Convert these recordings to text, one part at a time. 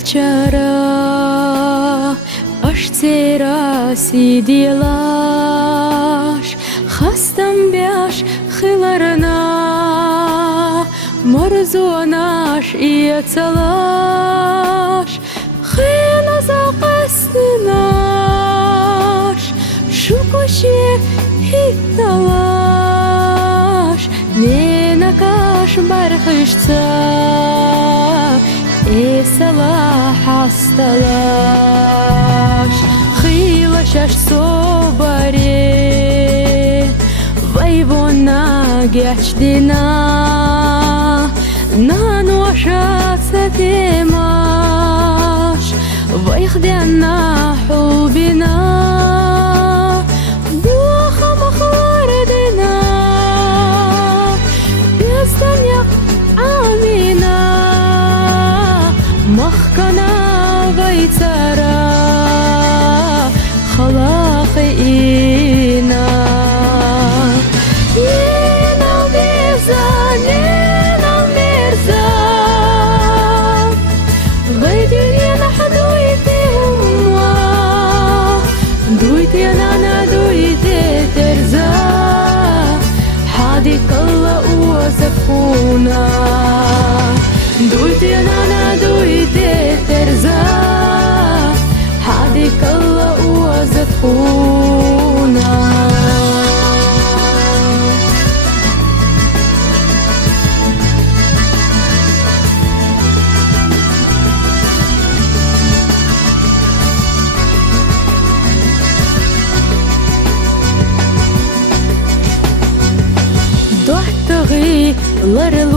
çara aş tera sidiyalaş Xastam beş xılarına Marzuanaş iya talaş Xıyla zaqastinaş Şu koşe hittalaş Nena kaş barxışta Esala hastalaş Xıyla şaş sobare Vayvona geçdina نانوشا ستماش ويخدعنا حبنا بوخا مخاردنا بيستنيق عامنا مخكنا ويترى خلاقينا دويت يا نانا دويت ترزا حادك الله وزفونا ضحتغي لرلولاش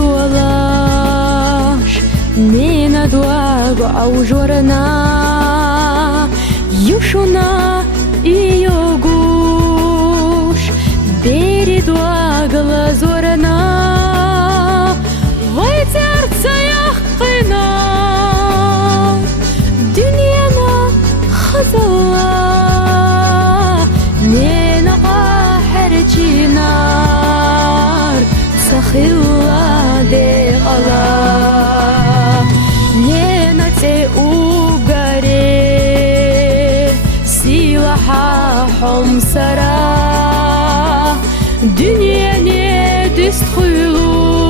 نينا دواغ عوجورنا يوشونا إيوغوش بيري دواغ لازورنا ويترца يخقنا دنيانا خزلا نينا قاحرجينا سخيلا دي غلا نينا تي اوغاري سيلحا حمسرا دنيا не دستخيلوش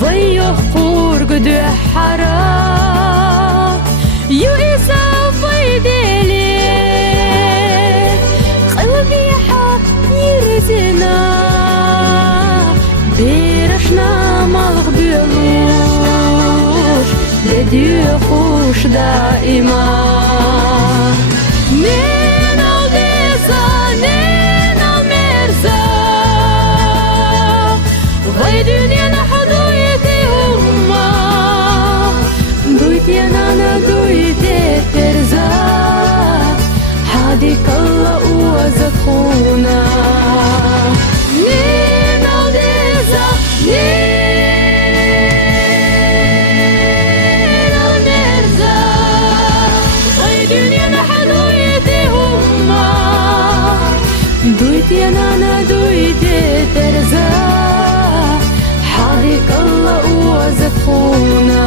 ضيح قورق دو حرا يؤسا فيدلي قلبي حا يرزنا بيرشنا مغبلوش بدي خوش دائما من الديسا من المرزا غي دنيا نحضويتي هما دويت يا نانا دويت ترزا حادك الله وزخونا دويت يا نانا دويت ترزا حالك الله وزفونا